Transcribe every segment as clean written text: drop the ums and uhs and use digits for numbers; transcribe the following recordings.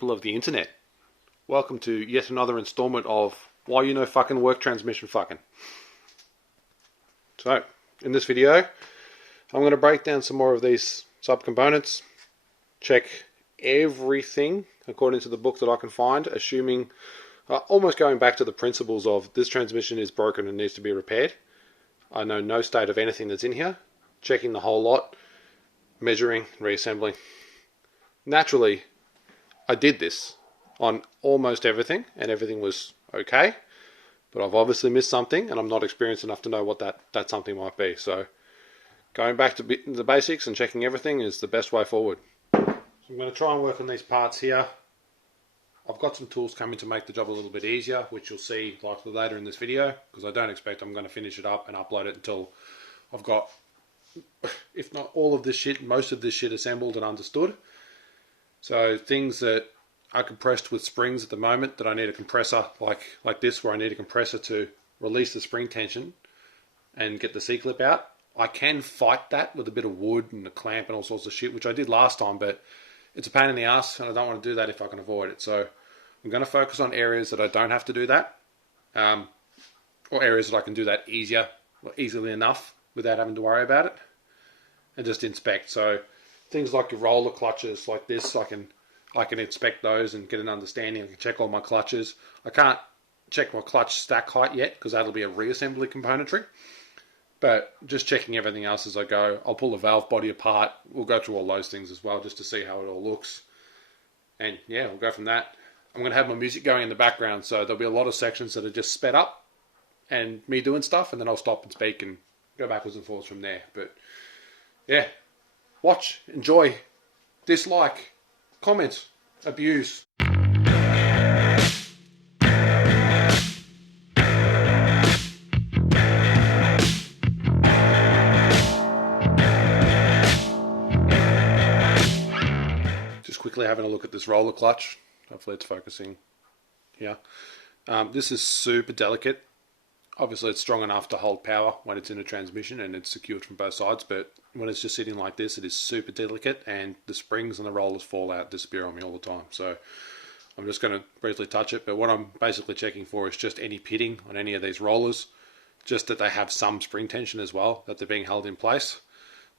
people of the internet. Welcome to yet another installment of Why You Know Fucking Work Transmission Fucking. So, in this video, I'm going to break down some more of these subcomponents, check everything according to the book that I can find, assuming, almost going back to the principles of this transmission is broken and needs to be repaired. I know no state of anything that's in here, checking the whole lot, measuring, reassembling. Naturally, I did this on almost everything, and everything was okay, but I've obviously missed something, and I'm not experienced enough to know what that something might be. So, going back to the basics and checking everything is the best way forward. So I'm going to try and work on these parts here. I've got some tools coming to make the job a little bit easier, which you'll see likely later in this video, because I don't expect I'm going to finish it up and upload it until I've got, if not all of this shit, most of this shit assembled and understood. So things that are compressed with springs at the moment that I need a compressor like this, where I need a compressor to release the spring tension and get the C-clip out. I can fight that with a bit of wood and a clamp and all sorts of shit, which I did last time, but it's a pain in the ass and I don't want to do that if I can avoid it. So I'm going to focus on areas that I don't have to do that, or areas that I can do that easily enough without having to worry about it, and just inspect. So things like your roller clutches like this, I can inspect those and get an understanding. I can check all my clutches. I can't check my clutch stack height yet because that'll be a reassembly componentry. But just checking everything else as I go. I'll pull the valve body apart. We'll go through all those things as well just to see how it all looks. And yeah, we'll go from that. I'm going to have my music going in the background, so there'll be a lot of sections that are just sped up and me doing stuff, and then I'll stop and speak and go backwards and forwards from there. But yeah, watch, enjoy, dislike, comment, abuse. Just quickly having a look at this roller clutch. Hopefully it's focusing here. This is super delicate. Obviously it's strong enough to hold power when it's in a transmission and it's secured from both sides, but when it's just sitting like this, it is super delicate, and the springs and the rollers fall out, disappear on me all the time. So I'm just going to briefly touch it, but what I'm basically checking for is just any pitting on any of these rollers, just that they have some spring tension as well, that they're being held in place.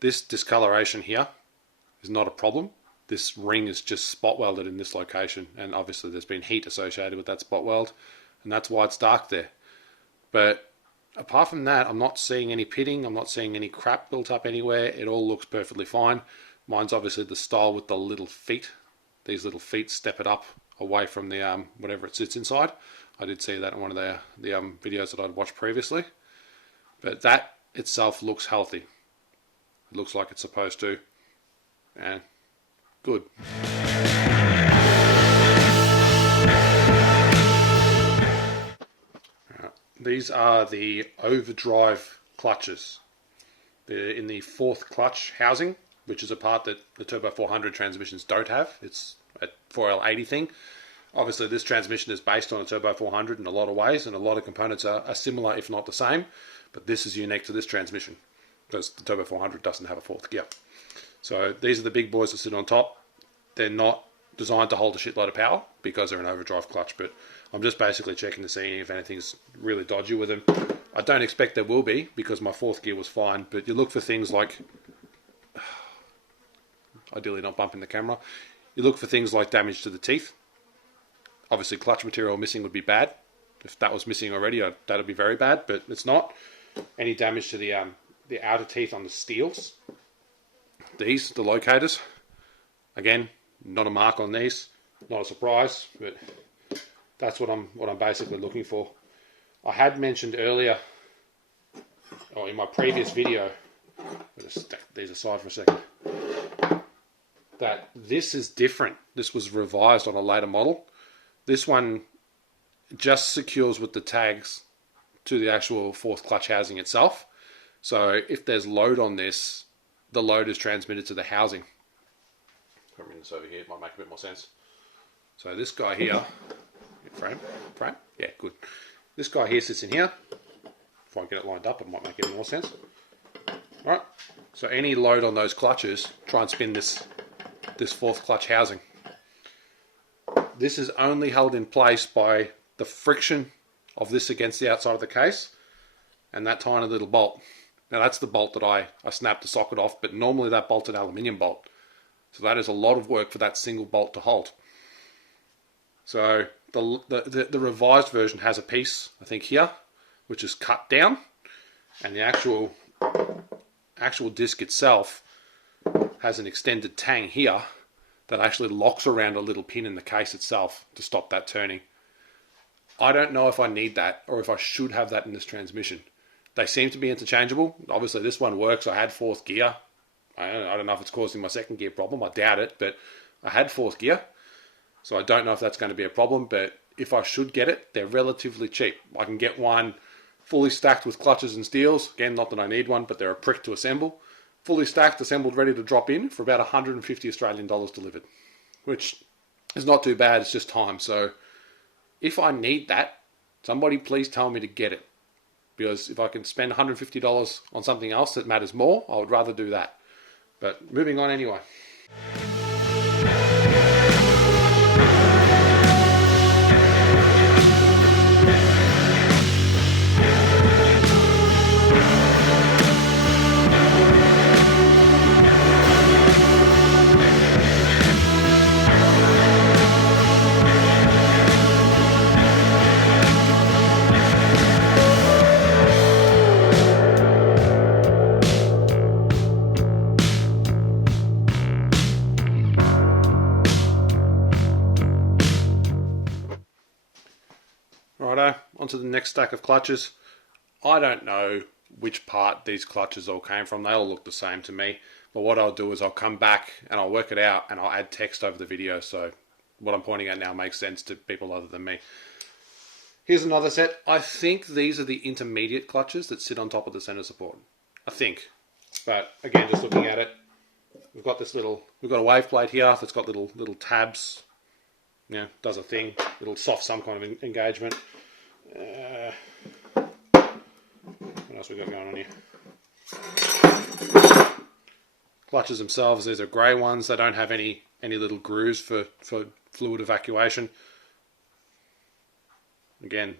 This discoloration here is not a problem. This ring is just spot welded in this location, and obviously there's been heat associated with that spot weld, and that's why it's dark there. But apart from that, I'm not seeing any pitting, I'm not seeing any crap built up anywhere. It all looks perfectly fine. Mine's obviously the style with the little feet. These little feet step it up away from the whatever it sits inside. I did see that in one of the videos that I'd watched previously. But that itself looks healthy. It looks like it's supposed to. And good. These are the overdrive clutches. They're in the fourth clutch housing, which is a part that the Turbo 400 transmissions don't have. It's a 4L80 thing. Obviously this transmission is based on a Turbo 400 in a lot of ways, and a lot of components are similar if not the same, but this is unique to this transmission because the Turbo 400 doesn't have a fourth gear. So these are the big boys that sit on top. They're not designed to hold a shitload of power because they're an overdrive clutch, but I'm just basically checking to see if anything's really dodgy with them. I don't expect there will be because my fourth gear was fine, but you look for things like, ideally not bumping the camera, you look for things like damage to the teeth. Obviously clutch material missing would be bad. If that was missing already, that would be very bad, but it's not. Any damage to the outer teeth on the steels. These, the locators, again, not a mark on these, not a surprise, but that's what I'm basically looking for. I had mentioned earlier, or in my previous video, let's stack these aside for a second, that this is different. This was revised on a later model. This one just secures with the tags to the actual fourth clutch housing itself. So if there's load on this, the load is transmitted to the housing. Bring this over here, it might make a bit more sense. So this guy here, frame, yeah, good. This guy here sits in here. If I get it lined up, it might make any more sense. All right, so any load on those clutches, try and spin this fourth clutch housing. This is only held in place by the friction of this against the outside of the case and that tiny little bolt. Now that's the bolt that I snapped the socket off, but normally that bolt's an aluminium bolt. So that is a lot of work for that single bolt to hold. So the revised version has a piece, I think here, which is cut down, and the actual disc itself has an extended tang here that actually locks around a little pin in the case itself to stop that turning. I don't know if I need that or if I should have that in this transmission. They seem to be interchangeable. Obviously this one works. I had fourth gear. I don't know if it's causing my second gear problem. I doubt it, but I had fourth gear. So I don't know if that's going to be a problem, but if I should get it, they're relatively cheap. I can get one fully stacked with clutches and steels. Again, not that I need one, but they're a prick to assemble. Fully stacked, assembled, ready to drop in for about 150 Australian dollars delivered, which is not too bad. It's just time. So if I need that, somebody please tell me to get it. Because if I can spend $150 on something else that matters more, I would rather do that. But moving on anyway. Righto, onto the next stack of clutches. I don't know which part these clutches all came from. They all look the same to me. But what I'll do is I'll come back and I'll work it out and I'll add text over the video so what I'm pointing at now makes sense to people other than me. Here's another set. I think these are the intermediate clutches that sit on top of the center support. I think. But again, just looking at it, we've got a wave plate here that's got little tabs. Yeah, does a thing. Little soft some kind of engagement. What else we got going on here? Clutches themselves, these are grey ones. They don't have any little grooves for fluid evacuation. Again,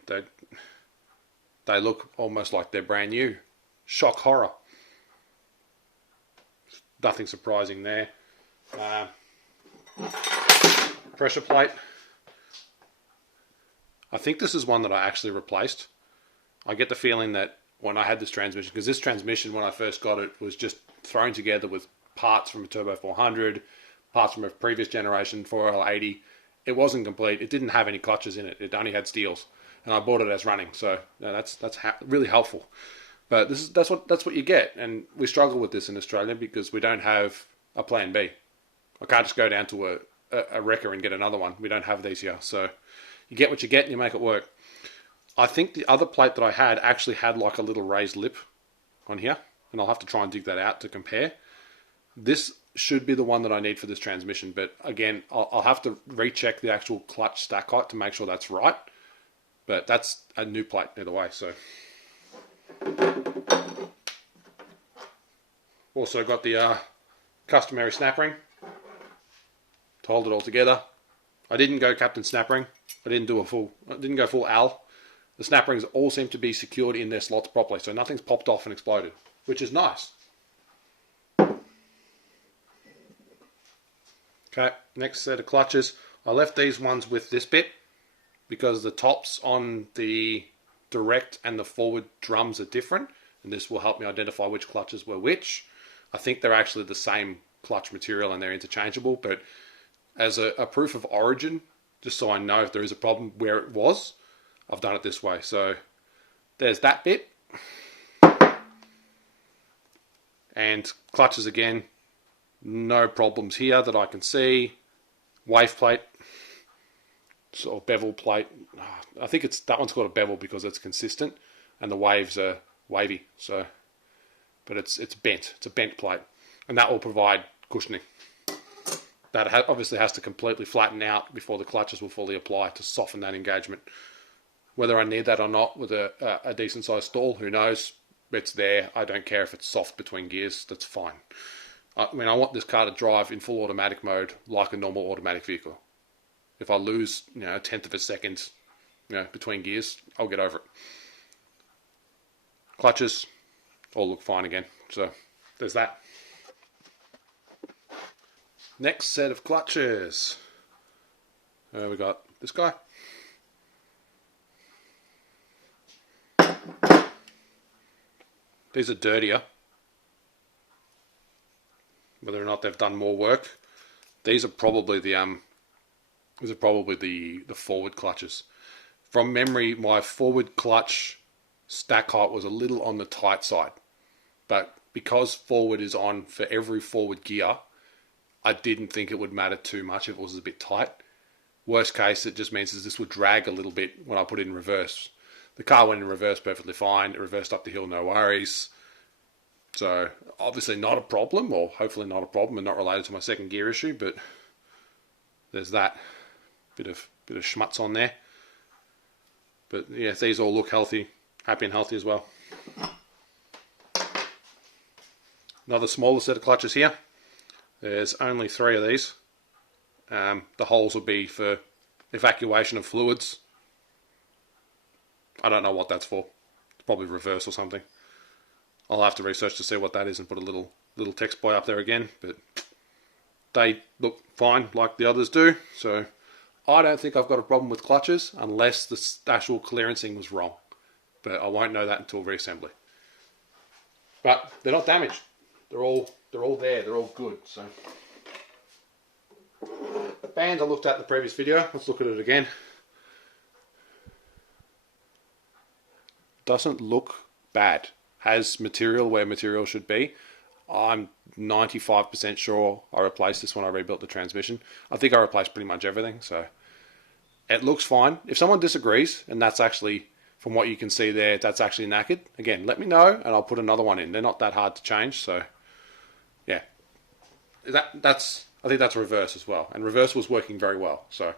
they look almost like they're brand new. Shock horror. Nothing surprising there. Pressure plate. I think this is one that I actually replaced. I get the feeling that when I had this transmission, because this transmission when I first got it was just thrown together with parts from a Turbo 400, parts from a previous generation 4L80. It wasn't complete. It didn't have any clutches in it. It only had steels, and I bought it as running. So that's really helpful. But that's what you get, and we struggle with this in Australia because we don't have a plan B. I can't just go down to a wrecker and get another one. We don't have these here, so you get what you get and you make it work. I think the other plate that I had actually had like a little raised lip on here, and I'll have to try and dig that out to compare. This should be the one that I need for this transmission, but again, I'll have to recheck the actual clutch stack height to make sure that's right. But that's a new plate either way. So also got the customary snap ring to hold it all together. I didn't go Captain Snap Ring. I didn't go full Al. The snap rings all seem to be secured in their slots properly, so nothing's popped off and exploded, which is nice. Okay, next set of clutches. I left these ones with this bit because the tops on the direct and the forward drums are different, and this will help me identify which clutches were which. I think they're actually the same clutch material and they're interchangeable, but as a proof of origin, just so I know if there is a problem where it was, I've done it this way. So there's that bit. And clutches again, no problems here that I can see. Wave plate, sort of bevel plate. I think that one's called a bevel because it's consistent, and the waves are wavy. So, but it's bent. It's a bent plate, and that will provide cushioning. That obviously has to completely flatten out before the clutches will fully apply to soften that engagement. Whether I need that or not with a decent sized stall, who knows? It's there. I don't care if it's soft between gears. That's fine. I mean, I want this car to drive in full automatic mode like a normal automatic vehicle. If I lose, a tenth of a second, between gears, I'll get over it. Clutches all look fine again. So there's that. Next set of clutches. We got this guy. These are dirtier. Whether or not they've done more work. These are probably the forward clutches. From memory, my forward clutch stack height was a little on the tight side. But because forward is on for every forward gear, I didn't think it would matter too much if it was a bit tight. Worst case, it just means this would drag a little bit when I put it in reverse. The car went in reverse perfectly fine. It reversed up the hill, no worries. So obviously not a problem, or hopefully not a problem, and not related to my second gear issue. But there's that bit of schmutz on there. But yeah, these all look healthy, happy and healthy as well. Another smaller set of clutches here. There's only 3 of these. The holes will be for evacuation of fluids. I don't know what that's for. It's probably reverse or something. I'll have to research to see what that is and put a little text boy up there again. But they look fine like the others do. So I don't think I've got a problem with clutches unless the actual clearancing was wrong. But I won't know that until reassembly. But they're not damaged. They're all there. They're all good. So the band I looked at in the previous video. Let's look at it again. Doesn't look bad. Has material where material should be. I'm 95% sure I replaced this when I rebuilt the transmission. I think I replaced pretty much everything, so it looks fine. If someone disagrees, and that's actually, from what you can see there, that's actually knackered, again, let me know, and I'll put another one in. They're not that hard to change, so yeah. I think that's reverse as well, and reverse was working very well, so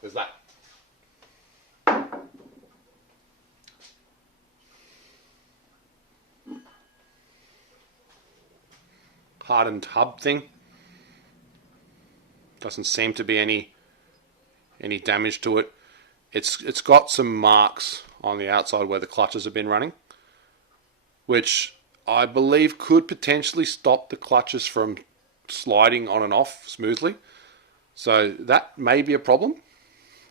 there's that. Hardened hub thing. Doesn't seem to be any damage to it. It's got some marks on the outside where the clutches have been running, which I believe could potentially stop the clutches from sliding on and off smoothly. So that may be a problem.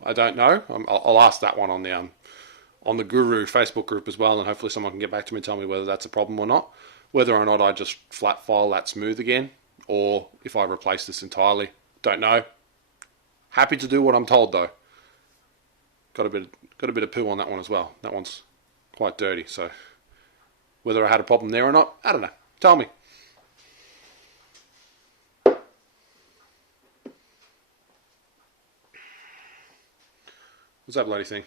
I don't know. I'll ask that one on the Guru Facebook group as well, and hopefully someone can get back to me and tell me whether that's a problem or not. Whether or not I just flat file that smooth again, or if I replace this entirely, don't know. Happy to do what I'm told though. Got a bit of poo on that one as well. That one's quite dirty, so whether I had a problem there or not, I don't know. Tell me. What's that bloody thing?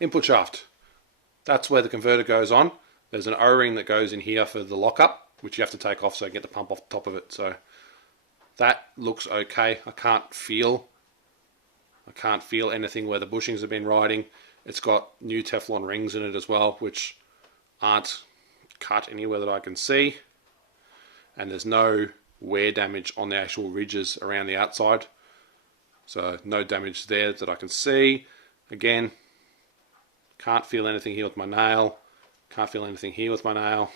Input shaft. That's where the converter goes on. There's an O-ring that goes in here for the lockup, which you have to take off so you get the pump off the top of it. So that looks okay. I can't feel anything where the bushings have been riding. It's got new Teflon rings in it as well, which aren't cut anywhere that I can see. And there's no wear damage on the actual ridges around the outside. So no damage there that I can see. Again, can't feel anything here with my nail. Can't feel anything here with my nail.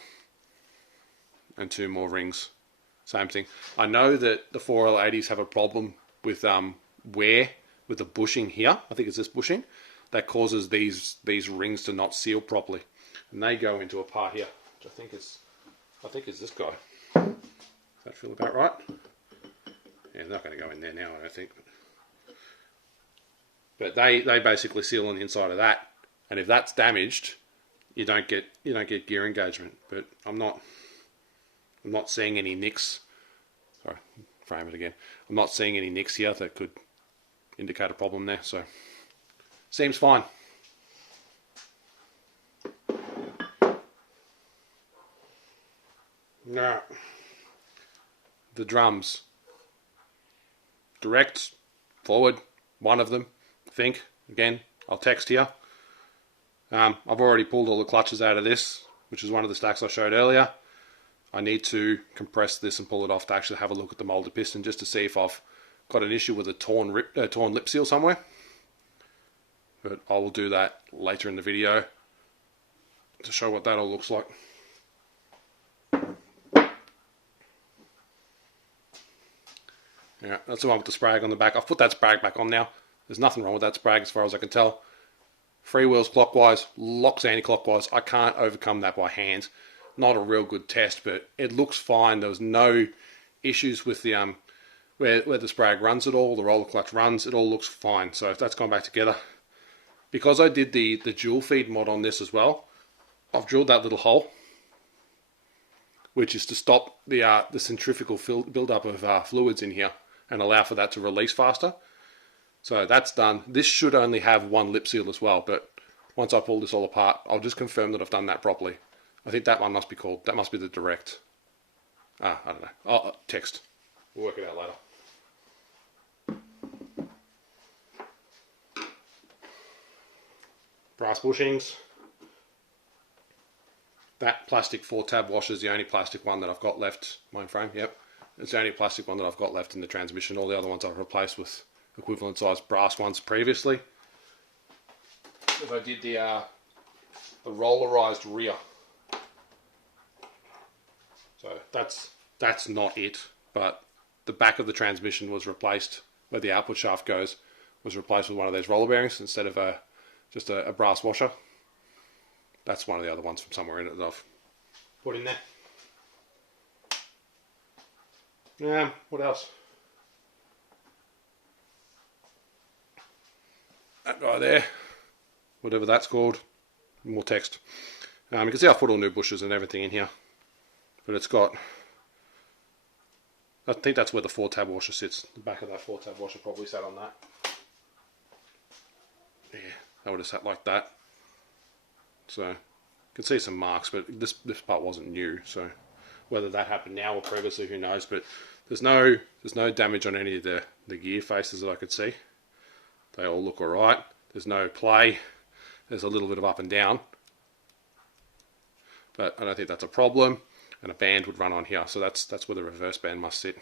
And 2 more rings. Same thing. I know that the 4L80s have a problem with wear with the bushing here. I think it's this bushing that causes these rings to not seal properly, and they go into a part here, which I think is this guy. Does that feel about right? Yeah, they're not going to go in there now, I don't think. But they basically seal on the inside of that, and if that's damaged, you don't get gear engagement. But I'm not seeing any nicks. Sorry, frame it again. I'm not seeing any nicks here that could indicate a problem there. So seems fine. Now, the drums. Direct, forward, one of them, I think. Again, I'll text here. I've already pulled all the clutches out of this, which is one of the stacks I showed earlier. I need to compress this and pull it off to actually have a look at the molded piston just to see if I've got an issue with a torn lip seal somewhere. But I will do that later in the video to show what that all looks like. Yeah, that's the one with the sprag on the back. I've put that sprag back on now. There's nothing wrong with that sprag as far as I can tell. Freewheels clockwise, locks anti-clockwise. I can't overcome that by hand. Not a real good test, but it looks fine. There was no issues with the where the sprag runs at all, the roller clutch runs. It all looks fine. So that's gone back together. Because I did the dual feed mod on this as well, I've drilled that little hole, which is to stop the centrifugal build-up of fluids in here and allow for that to release faster. So that's done. This should only have one lip seal as well, but once I pull this all apart, I'll just confirm that I've done that properly. I think that one must be called, that must be the direct. I don't know. Oh, text. We'll work it out later. Brass bushings. That plastic 4-tab washer is the only plastic one that I've got left. Mainframe, yep. It's the only plastic one that I've got left in the transmission. All the other ones I've replaced with equivalent size brass ones previously. If I did the rollerized rear. So that's not it, but the back of the transmission was replaced, where the output shaft goes, was replaced with one of those roller bearings instead of just a brass washer. That's one of the other ones from somewhere in it that I've put in there. What else? That guy there, whatever that's called, more text. You can see I've put all new bushes and everything in here, but it's got, I think that's where the 4-tab washer sits. The back of that 4-tab washer probably sat on that. Yeah, that would have sat like that. So you can see some marks, but this part wasn't new, so whether that happened now or previously, who knows. But there's no damage on any of the gear faces that I could see. They all look alright. There's no play. There's a little bit of up and down, but I don't think that's a problem. And a band would run on here, so that's where the reverse band must sit.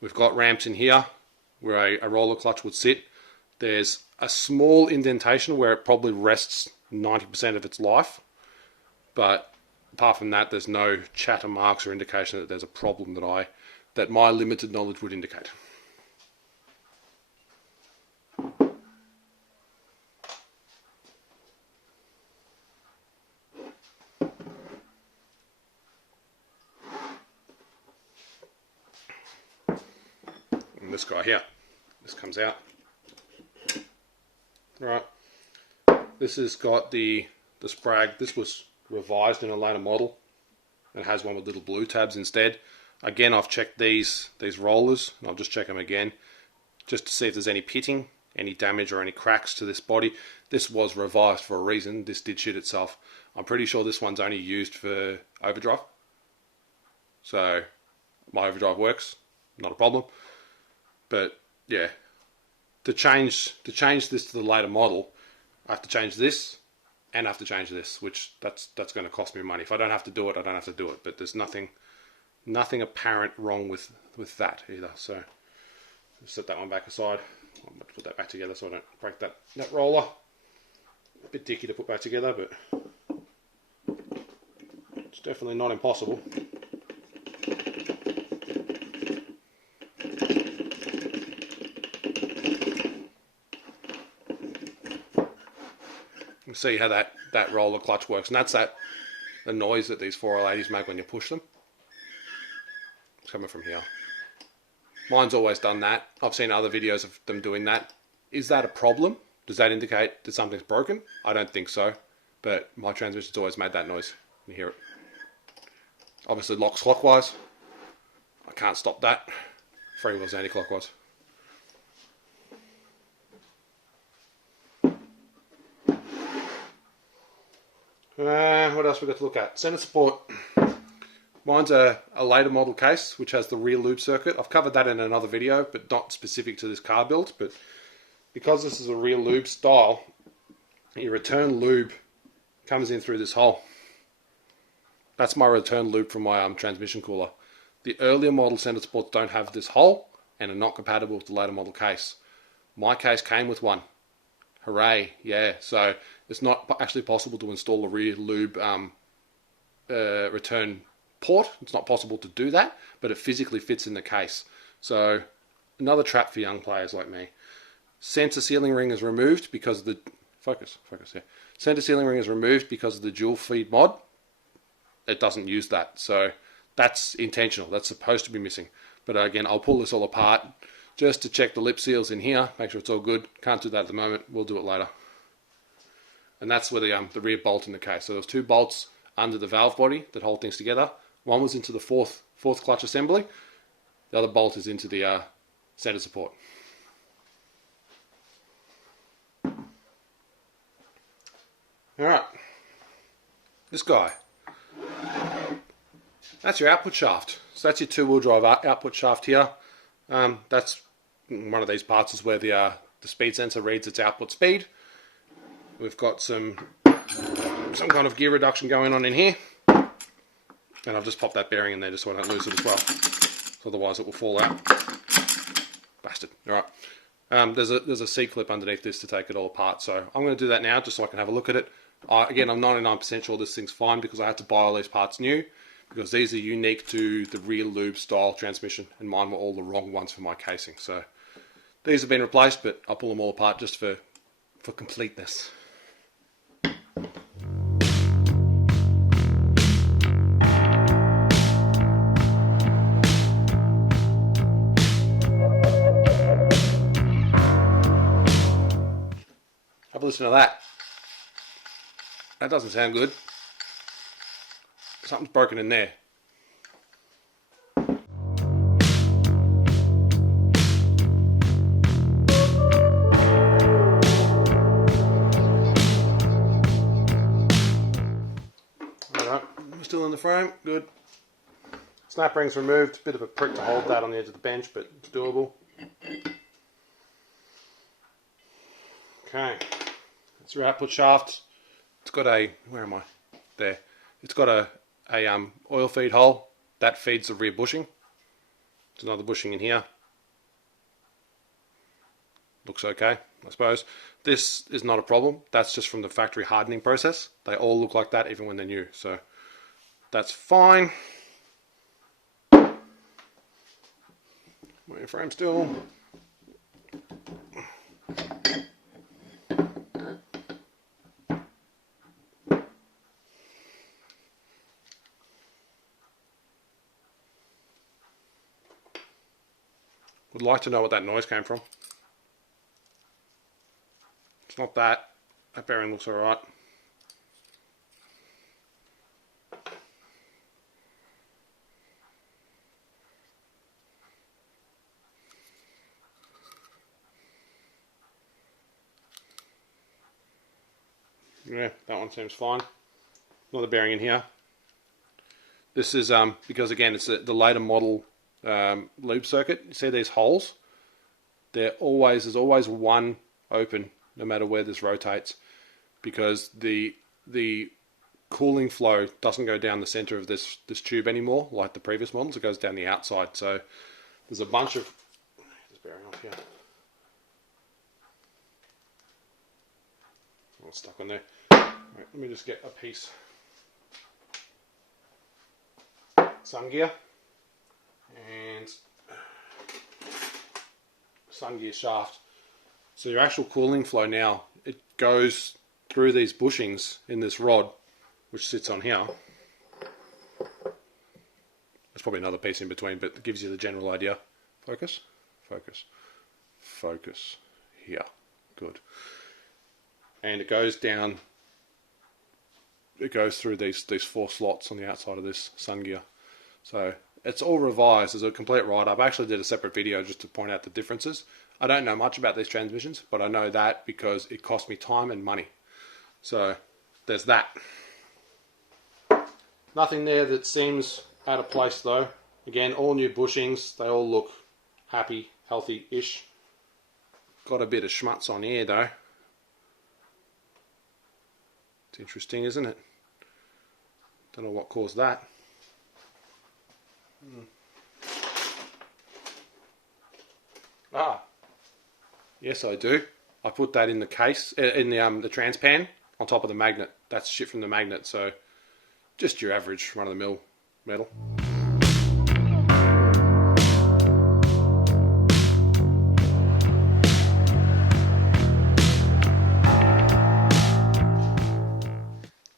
We've got ramps in here where a roller clutch would sit. There's a small indentation where it probably rests 90% of its life, but apart from that, there's no chatter marks or indication that there's a problem that my limited knowledge would indicate. And this guy here, this comes out. Right, this has got the sprag. This was revised in a later model. It has one with little blue tabs instead. Again, I've checked these rollers, and I'll just check them again, just to see if there's any pitting, any damage or any cracks to this body. This was revised for a reason. This did shit itself. I'm pretty sure this one's only used for overdrive. So my overdrive works, not a problem. But yeah, to change this to the later model, I have to change this and I have to change this, which that's going to cost me money. If I don't have to do it, I don't have to do it. But there's nothing apparent wrong with that either. So set that one back aside. I'm going to put that back together so I don't break that roller. A bit dicky to put back together, but it's definitely not impossible. You can see how that roller clutch works, and that's the noise that these 4L80s make when you push them. It's coming from here. Mine's always done that. I've seen other videos of them doing that. Is that a problem? Does that indicate that something's broken? I don't think so, but my transmission's always made that noise. You hear it. Obviously locks clockwise. I can't stop that. Freewheel's anti-clockwise. What else we got to look at? Center support. Mine's a later model case, which has the rear lube circuit. I've covered that in another video, but not specific to this car build. But because this is a rear lube style, your return lube comes in through this hole. That's my return lube from my transmission cooler. The earlier model center supports don't have this hole, and are not compatible with the later model case. My case came with one. Hooray, yeah. So it's not actually possible to install a rear lube return port. It's not possible to do that, but it physically fits in the case. So another trap for young players like me. Center sealing ring is removed because of the Center sealing ring is removed because of the dual feed mod. It doesn't use that, so that's intentional. That's supposed to be missing. But again, I'll pull this all apart just to check the lip seals in here, make sure it's all good. Can't do that at the moment. We'll do it later. And that's where the rear bolt in the case. So there's 2 bolts under the valve body that hold things together. One was into the fourth clutch assembly. The other bolt is into the center support. Alright, this guy. That's your output shaft. So that's your 2-wheel drive output shaft here. That's one of these parts is where the speed sensor reads its output speed. We've got some kind of gear reduction going on in here. And I've just popped that bearing in there just so I don't lose it as well. So otherwise it will fall out. Bastard. Alright. There's a C-clip underneath this to take it all apart. So I'm going to do that now just so I can have a look at it. Again, I'm 99% sure this thing's fine because I had to buy all these parts new because these are unique to the rear lube style transmission and mine were all the wrong ones for my casing. So these have been replaced, but I'll pull them all apart just for completeness. Have a listen to that. That doesn't sound good. Something's broken in there. Alright, we're still in the frame, good. Snap ring's removed, bit of a prick to hold that on the edge of the bench, but it's doable. Okay, that's your output shaft. It's got a, where am I? There. It's got a oil feed hole that feeds the rear bushing. There's another bushing in here. Looks okay, I suppose. This is not a problem. That's just from the factory hardening process. They all look like that even when they're new. So that's fine. Frame still. Would like to know what that noise came from. It's not that. That bearing looks alright. Yeah, that one seems fine. Another bearing in here. This is because again it's the later model lube circuit. You see these holes? There's always one open no matter where this rotates, because the cooling flow doesn't go down the center of this tube anymore like the previous models. It goes down the outside. So there's a bunch of just bearing off here. Oh, it's stuck on there. Right, let me just get a piece. Sun gear and sun gear shaft. So your actual cooling flow now, it goes through these bushings in this rod which sits on here. There's probably another piece in between, but it gives you the general idea. Focus, focus, focus here. Good. And it goes down, it goes through these 4 slots on the outside of this sun gear. So it's all revised. There's a complete write-up. I actually did a separate video just to point out the differences. I don't know much about these transmissions, but I know that because it cost me time and money. So there's that. Nothing there that seems out of place though. Again, all new bushings. They all look happy, healthy-ish. Got a bit of schmutz on here though. It's interesting, isn't it? Don't know what caused that. Ah, yes I do. I put that in the case, in the transpan on top of the magnet. That's shit from the magnet, so just your average run-of-the-mill metal.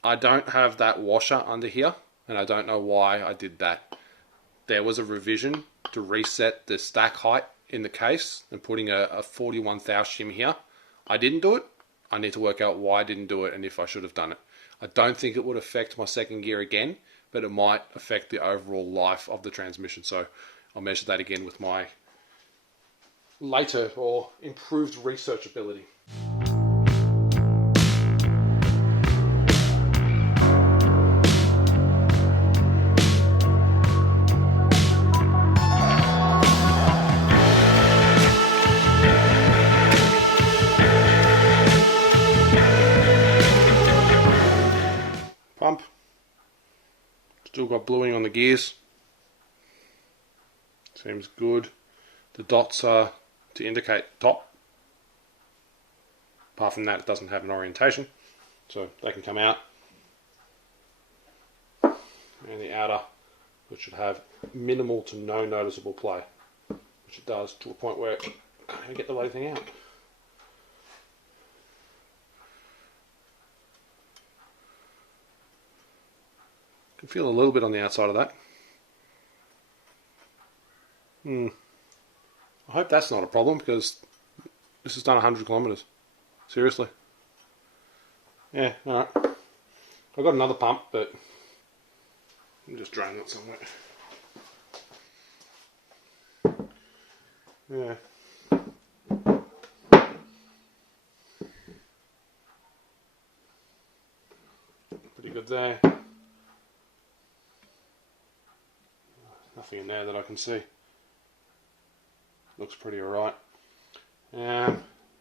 I don't have that washer under here, and I don't know why I did that. There was a revision to reset the stack height in the case and putting a 41 thou shim here. I didn't do it. I need to work out why I didn't do it and if I should have done it. I don't think it would affect my second gear again, but it might affect the overall life of the transmission. So I'll measure that again with my later or improved research ability. Pump. Still got bluing on the gears. Seems good. The dots are to indicate top. Apart from that, it doesn't have an orientation, so they can come out. And the outer, which should have minimal to no noticeable play, which it does to a point where I can't even get the bloody thing out. Can feel a little bit on the outside of that. I hope that's not a problem because this has done 100 kilometers. Seriously. Yeah, alright. I've got another pump, but I'm just drain it somewhere. Yeah. Pretty good there. Nothing in there that I can see. Looks pretty alright.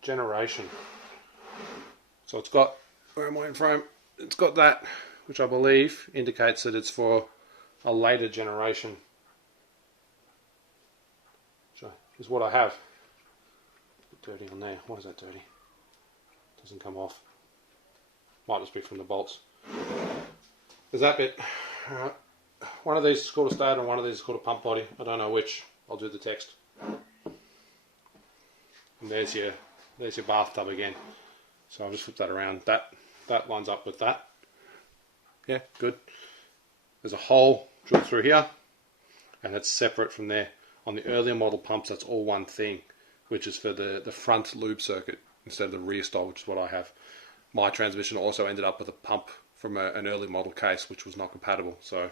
Generation. So it's got, where am I in frame? It's got that, which I believe indicates that it's for a later generation. Which is what I have. A bit dirty on there. What is that dirty? Doesn't come off. Might just be from the bolts. There's that bit. Alright. One of these is called a stator and one of these is called a pump body. I don't know which. I'll do the text. And there's your bathtub again. So I'll just flip that around. That lines up with that. Yeah, good. There's a hole drilled through here, and it's separate from there. On the earlier model pumps, that's all one thing, which is for the front lube circuit instead of the rear style, which is what I have. My transmission also ended up with a pump from an early model case, which was not compatible. So,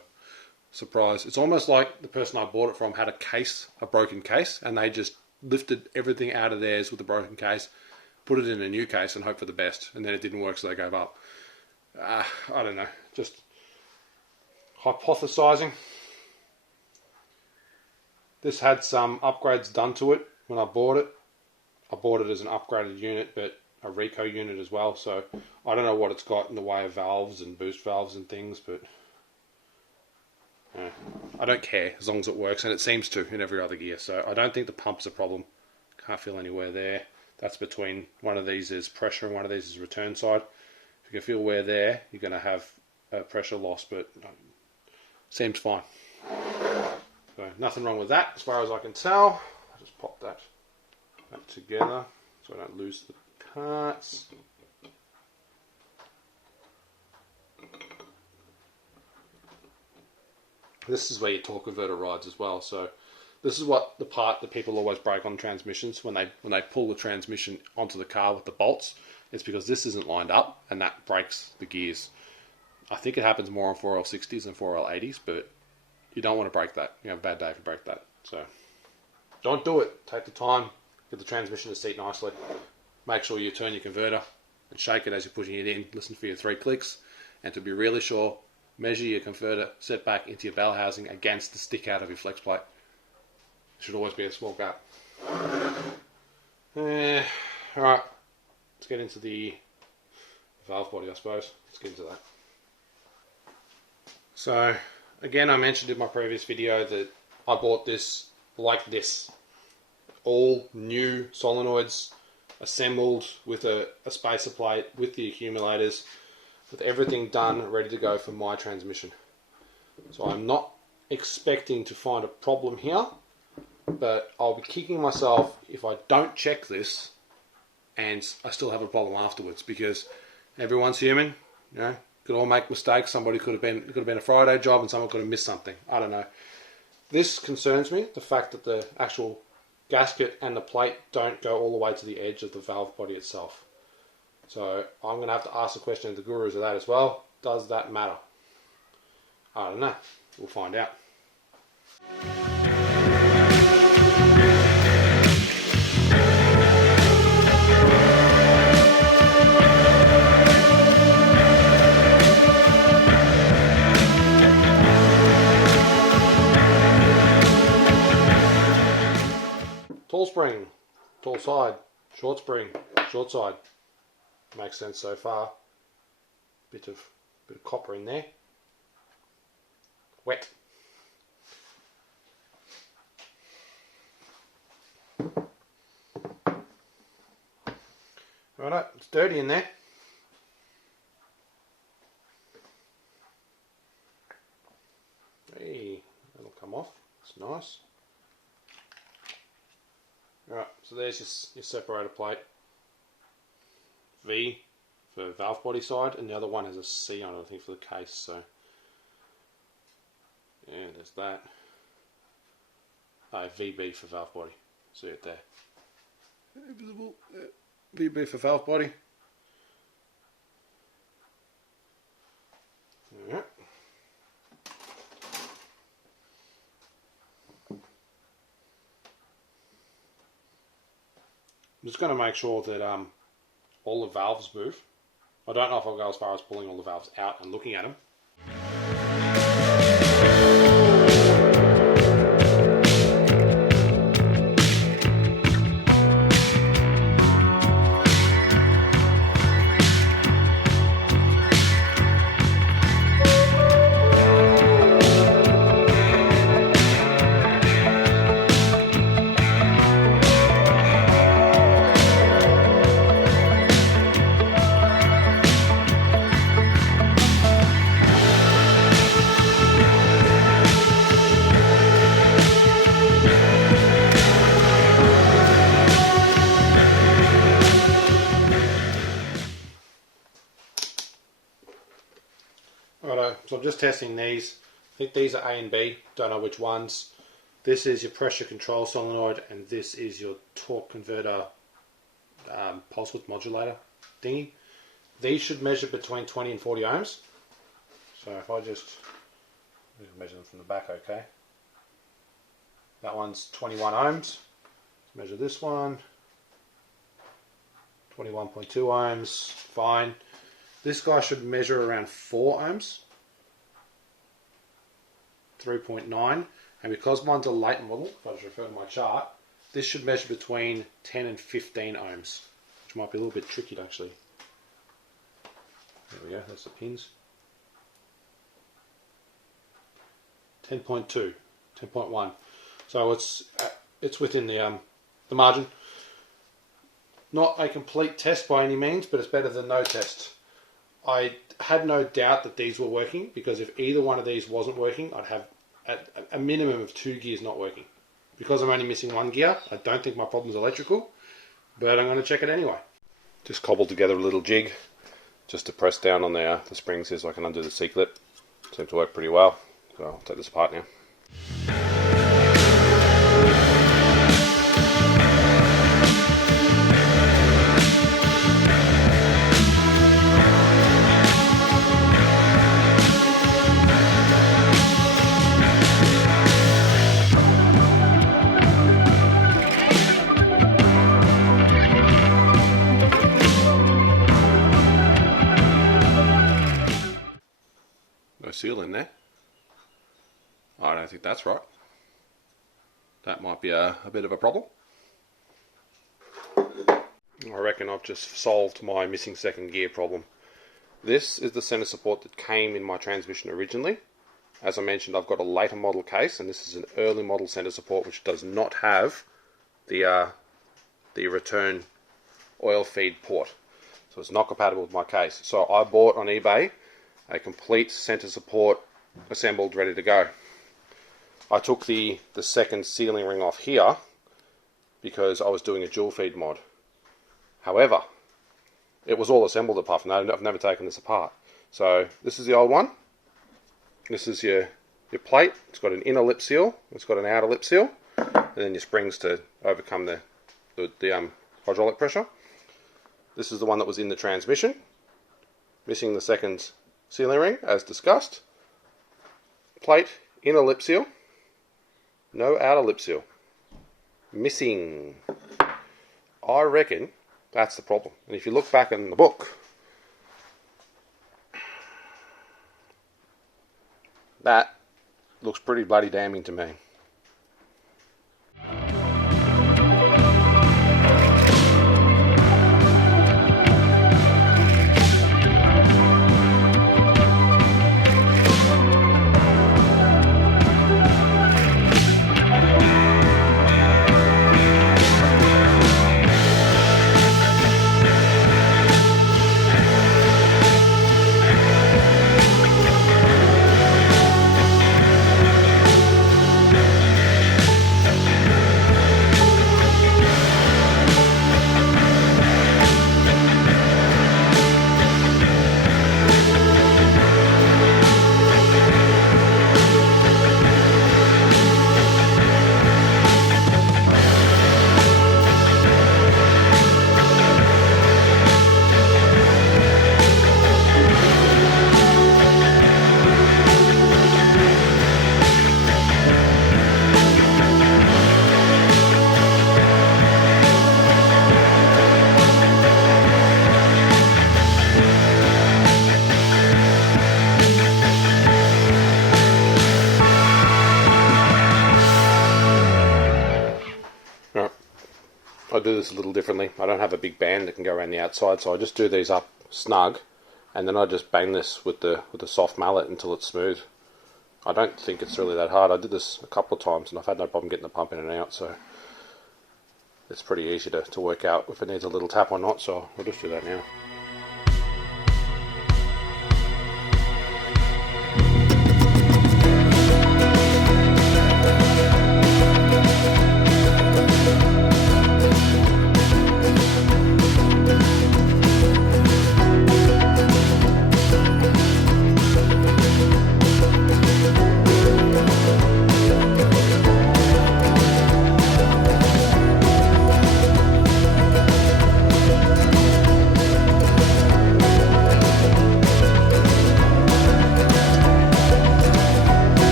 surprise. It's almost like the person I bought it from had a broken case, and they just lifted everything out of theirs with the broken case, put it in a new case and hope for the best, and then it didn't work, so they gave up. I don't know, just hypothesizing. This had some upgrades done to it when I bought it. I bought it as an upgraded unit, but a Rico unit as well, so I don't know what it's got in the way of valves and boost valves and things, but I don't care as long as it works, and it seems to in every other gear, so I don't think the pump's a problem. Can't feel anywhere there. That's between, one of these is pressure and one of these is return side. If you can feel wear there, you're going to have a pressure loss, but seems fine. So nothing wrong with that as far as I can tell. I'll just pop that back together so I don't lose the parts. This is where your torque converter rides as well. So this is what the part that people always break on transmissions when they pull the transmission onto the car with the bolts. It's because this isn't lined up and that breaks the gears. I think it happens more on 4L60s than 4L80s, but you don't want to break that. You have a bad day if you break that. So don't do it. Take the time, get the transmission to seat nicely. Make sure you turn your converter and shake it as you're pushing it in. Listen for your 3 clicks, and to be really sure, measure your converter set back into your bell housing against the stick out of your flex plate. There should always be a small gap. Alright, let's get into the valve body, I suppose. Let's get into that. So, again, I mentioned in my previous video that I bought this like this. all new solenoids assembled with a spacer plate, with the accumulators, with everything done, ready to go for my transmission. So I'm not expecting to find a problem here, but I'll be kicking myself if I don't check this and I still have a problem afterwards, because everyone's human, you know, could all make mistakes. Somebody could have been a Friday job and someone could have missed something. I don't know. This concerns me, the fact that the actual gasket and the plate don't go all the way to the edge of the valve body itself. So I'm going to have to ask the question of the gurus of that as well. Does that matter? I don't know. We'll find out. Tall spring, tall side, short spring, short side. Makes sense so far. Bit of copper in there. Wet. Righto, it's dirty in there. Hey, that'll come off. It's nice. Alright, so there's your separator plate. V for valve body side, and the other one has a C on it, I think, for the case. So, yeah, there's that. VB for valve body. See it there. Visible. VB for valve body. Alright. I'm just going to make sure that all the valves move. I don't know if I'll go as far as pulling all the valves out and looking at them. Righto, so I'm just testing these. I think these are A and B, don't know which ones. This is your pressure control solenoid, and this is your torque converter pulse width modulator thingy. These should measure between 20 and 40 ohms. So if I just measure them from the back, okay. That one's 21 ohms. Let's measure this one. 21.2 ohms, fine. This guy should measure around 4 ohms, 3.9, and because mine's a late model, if I just refer to my chart, this should measure between 10 and 15 ohms, which might be a little bit tricky actually. There we go, that's the pins. 10.2, 10.1. So it's within the margin. Not a complete test by any means, but it's better than no test. I had no doubt that these were working, because if either one of these wasn't working, I'd have a minimum of 2 gears not working. Because I'm only missing 1 gear, I don't think my problem's electrical, but I'm going to check it anyway. Just cobbled together a little jig just to press down on the springs here so I can undo the C-clip. Seemed to work pretty well, so I'll take this apart now. No seal in there. I don't think that's right. That might be a bit of a problem. I reckon I've just solved my missing second gear problem. This is the center support that came in my transmission originally. As I mentioned, I've got a later model case, and this is an early model center support which does not have the return oil feed port. So it's not compatible with my case. So I bought on eBay a complete center support assembled, ready to go. I took the second sealing ring off here because I was doing a dual feed mod. However, it was all assembled apart from that. I've never taken this apart. So this is the old one. This is your plate. It's got an inner lip seal. It's got an outer lip seal, and then your springs to overcome the hydraulic pressure. This is the one that was in the transmission, missing the second sealing ring as discussed. Plate, inner lip seal, no outer lip seal. Missing. I reckon that's the problem. And if you look back in the book, that looks pretty bloody damning to me. I do this a little differently. I don't have a big band that can go around the outside, so I just do these up snug, and then I just bang this with the soft mallet until it's smooth. I don't think it's really that hard. I did this a couple of times, and I've had no problem getting the pump in and out, so it's pretty easy to work out if it needs a little tap or not, so I'll just do that now.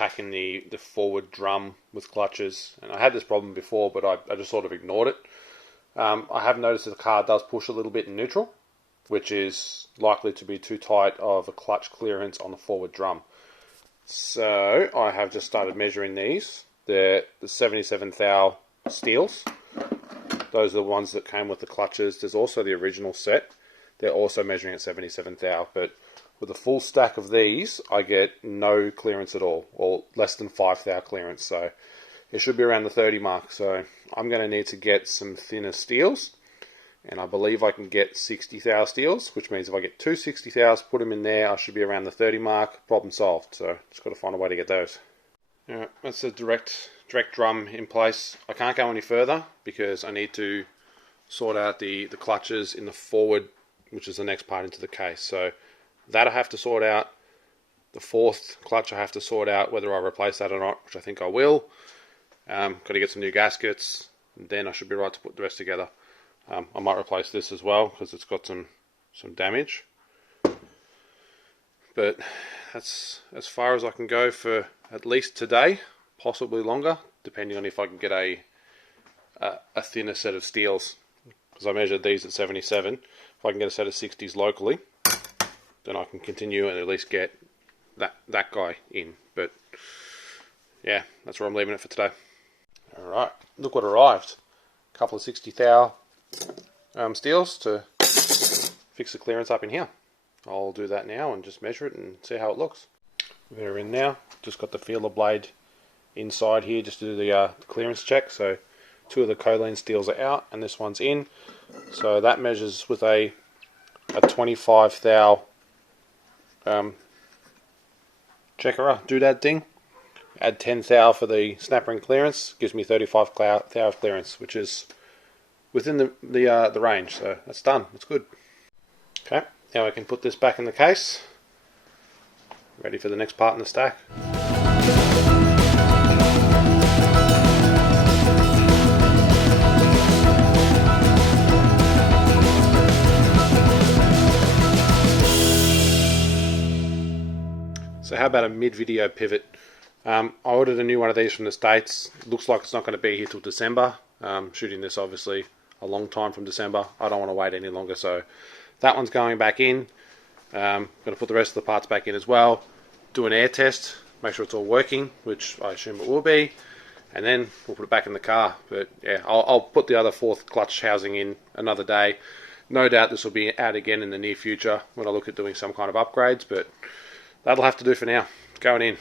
packing the forward drum with clutches, and I had this problem before, but I just sort of ignored it. I have noticed that the car does push a little bit in neutral, which is likely to be too tight of a clutch clearance on the forward drum. So I have just started measuring these. They're the 77 thou steels. Those are the ones that came with the clutches. There's also the original set. They're also measuring at 77 thou, but with a full stack of these, I get no clearance at all, or less than 5 thou clearance. So it should be around the 30 mark. So I'm going to need to get some thinner steels, and I believe I can get 60 thou steels, which means if I get two 60 thous, put them in there, I should be around the 30 mark. Problem solved. So just got to find a way to get those. Alright, that's the direct drum in place. I can't go any further because I need to sort out the clutches in the forward, which is the next part into the case. So that I have to sort out. The fourth clutch I have to sort out whether I replace that or not, which I think I will. Got to get some new gaskets, and then I should be right to put the rest together. I might replace this as well because it's got some damage. But that's as far as I can go for at least today, possibly longer, depending on if I can get a thinner set of steels. Because I measured these at 77. If I can get a set of 60s locally, then I can continue and at least get that guy in. But yeah, that's where I'm leaving it for today. Alright, look what arrived. A couple of 60 thou steels to fix the clearance up in here. I'll do that now and just measure it and see how it looks. They're in now. Just got the feeler blade inside here just to do the clearance check. So two of the choline steels are out and this one's in. So that measures with a 25 thou checker doodad thing. Add 10 thou for the snap ring clearance, gives me 35 thou of clearance, which is within the range. So that's done. That's good. Okay, now I can put this back in the case. Ready for the next part in the stack. So how about a mid-video pivot? I ordered a new one of these from the States. Looks like it's not going to be here till December. Shooting this obviously a long time from December. I don't want to wait any longer, so that one's going back in. Going to put the rest of the parts back in as well. Do an air test, make sure it's all working, which I assume it will be, and then we'll put it back in the car. But yeah, I'll put the other fourth clutch housing in another day. No doubt this will be out again in the near future when I look at doing some kind of upgrades, but that'll have to do for now. Going in.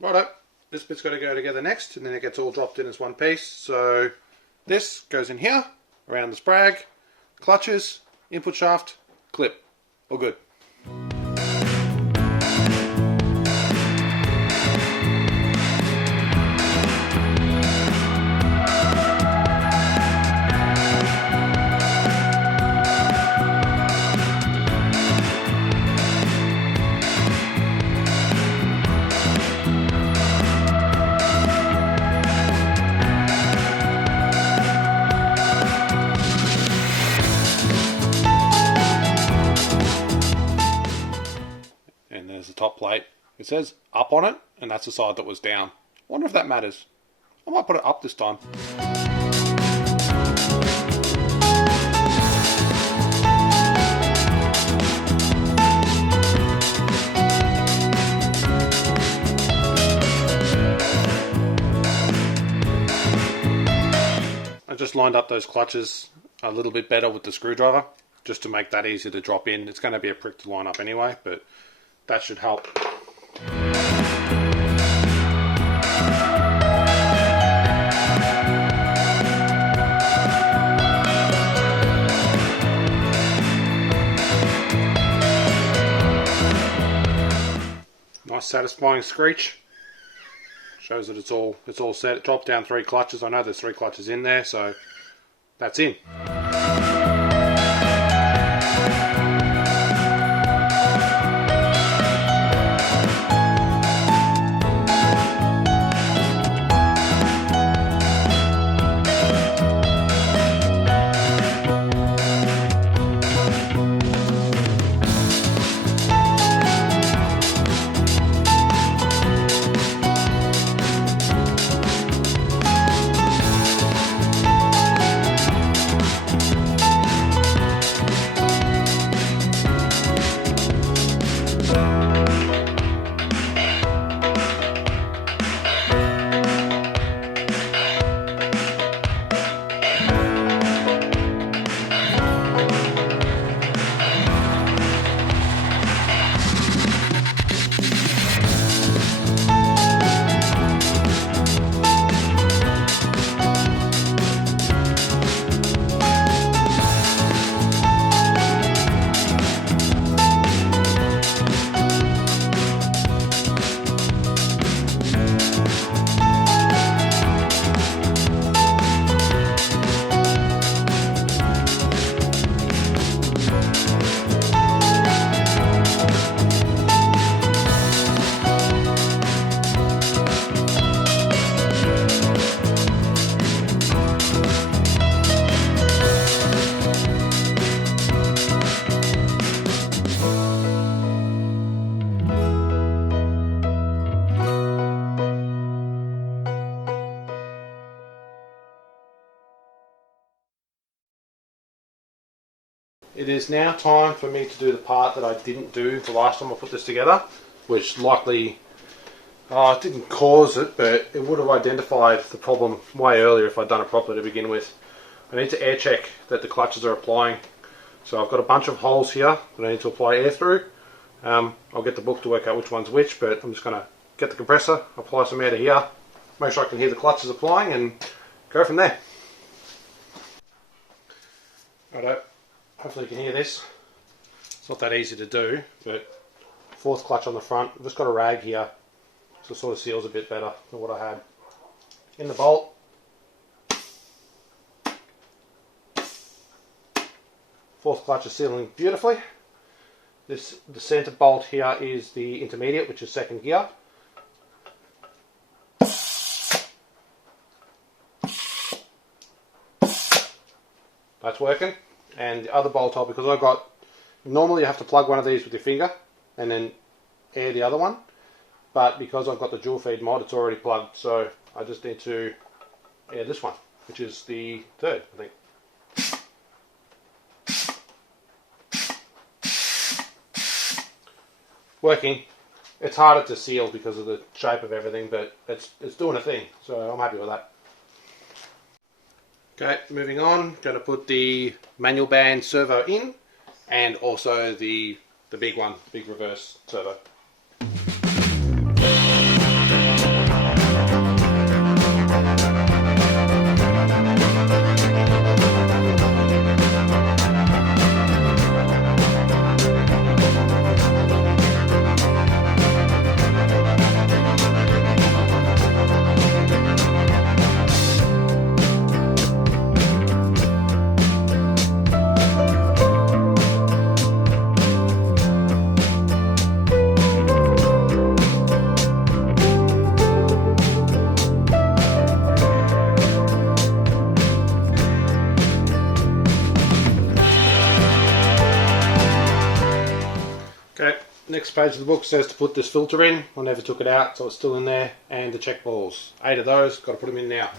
Righto, this bit's got to go together next, and then it gets all dropped in as one piece. So this goes in here, around the sprag, clutches, input shaft, clip. All good. The top plate, it says up on it, and that's the side that was down. Wonder if that matters. I might put it up this time. I just lined up those clutches a little bit better with the screwdriver just to make that easier to drop in. It's going to be a prick to line up anyway, but that should help. Nice satisfying screech. Shows that it's all set. Drop down 3 clutches. I know there's 3 clutches in there, so that's in. It is now time for me to do the part that I didn't do the last time I put this together, which likely didn't cause it, but it would have identified the problem way earlier if I'd done it properly to begin with. I need to air check that the clutches are applying. So I've got a bunch of holes here that I need to apply air through. I'll get the book to work out which one's which, but I'm just going to get the compressor, apply some air to here, make sure I can hear the clutches applying, and go from there. Righto. Hopefully you can hear this. It's not that easy to do, but fourth clutch on the front. I've just got a rag here, so it sort of seals a bit better than what I had. In the bolt. Fourth clutch is sealing beautifully. The center bolt here is the intermediate, which is second gear. That's working. And the other bolt hole, because normally you have to plug one of these with your finger and then air the other one, but because I've got the dual feed mod, it's already plugged, so I just need to air this one, which is the third, I think. Working. It's harder to seal because of the shape of everything, but it's doing a thing, so I'm happy with that. Okay, moving on, going to put the manual band servo in, and also the big one, big reverse servo. Okay, next page of the book says to put this filter in. I never took it out, so it's still in there. And the check balls. 8 of those, got to put them in now.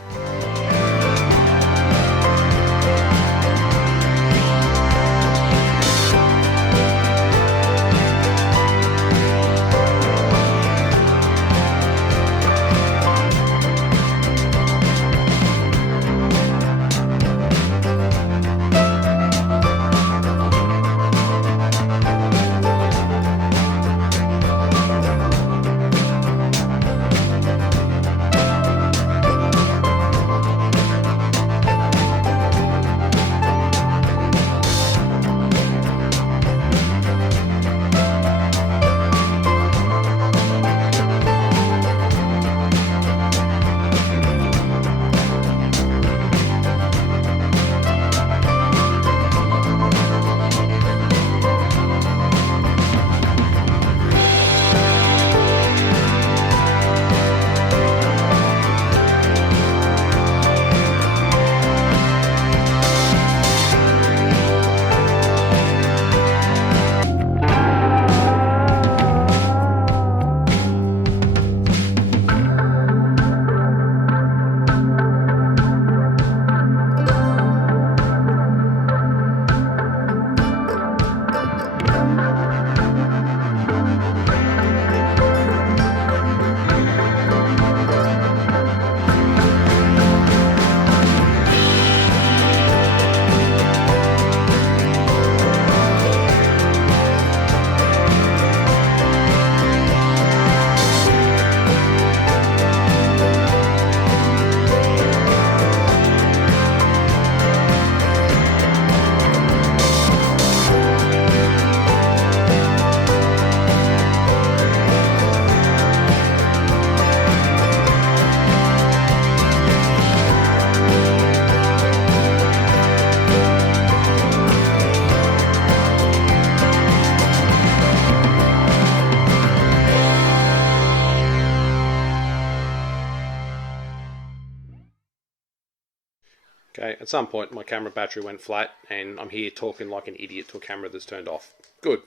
Okay, at some point my camera battery went flat and I'm here talking like an idiot to a camera that's turned off. Good.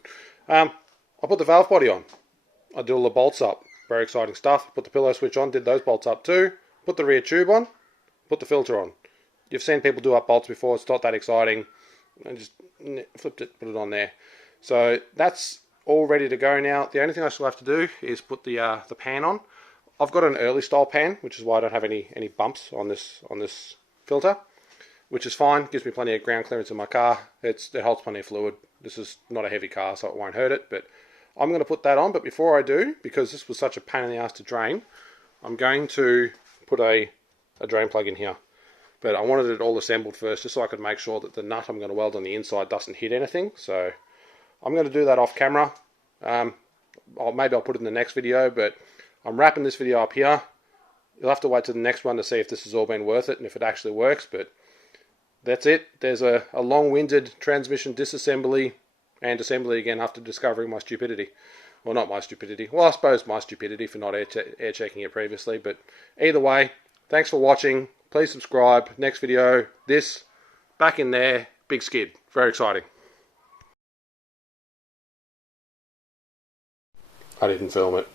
I put the valve body on. I did all the bolts up. Very exciting stuff. Put the pillow switch on, did those bolts up too. Put the rear tube on, put the filter on. You've seen people do up bolts before, it's not that exciting. I just flipped it, put it on there. So that's all ready to go now. The only thing I still have to do is put the pan on. I've got an early style pan, which is why I don't have any bumps on this filter, which is fine. Gives me plenty of ground clearance in my car. It holds plenty of fluid. This is not a heavy car, so it won't hurt it. But I'm going to put that on. But before I do, because this was such a pain in the ass to drain, I'm going to put a drain plug in here. But I wanted it all assembled first, just so I could make sure that the nut I'm going to weld on the inside doesn't hit anything. So I'm going to do that off camera. Maybe I'll put it in the next video, but I'm wrapping this video up here. You'll have to wait to the next one to see if this has all been worth it and if it actually works, but that's it. There's a long-winded transmission disassembly and assembly again after discovering my stupidity. Well, not my stupidity. Well, I suppose my stupidity for not air checking it previously, but either way, thanks for watching. Please subscribe. Next video, this, back in there, big skid. Very exciting. I didn't film it.